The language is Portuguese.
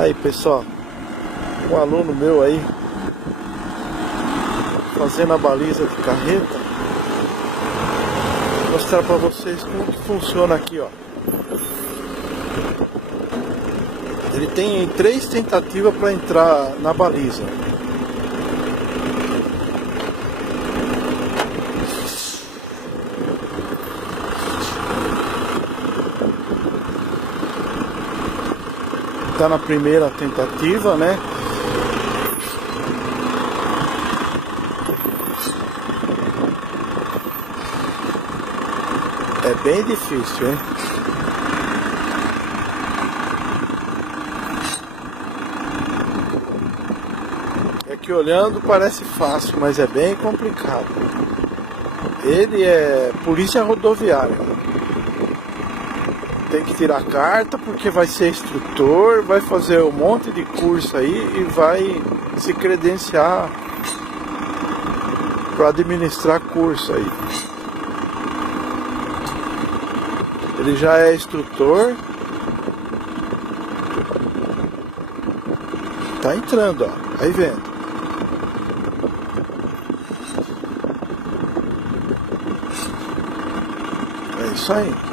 Aí pessoal, um aluno meu aí fazendo a baliza de carreta. Vou mostrar para vocês como que funciona aqui, ó. Ele tem 3 tentativas para entrar na baliza. Tá na primeira tentativa, né? É bem difícil, hein? É que olhando parece fácil, mas é bem complicado. Ele é polícia rodoviária. Tem que tirar carta porque vai ser instrutor, vai fazer um monte de curso aí e vai se credenciar para administrar curso aí. Ele já é instrutor. Tá entrando, ó. Aí vendo. É isso aí.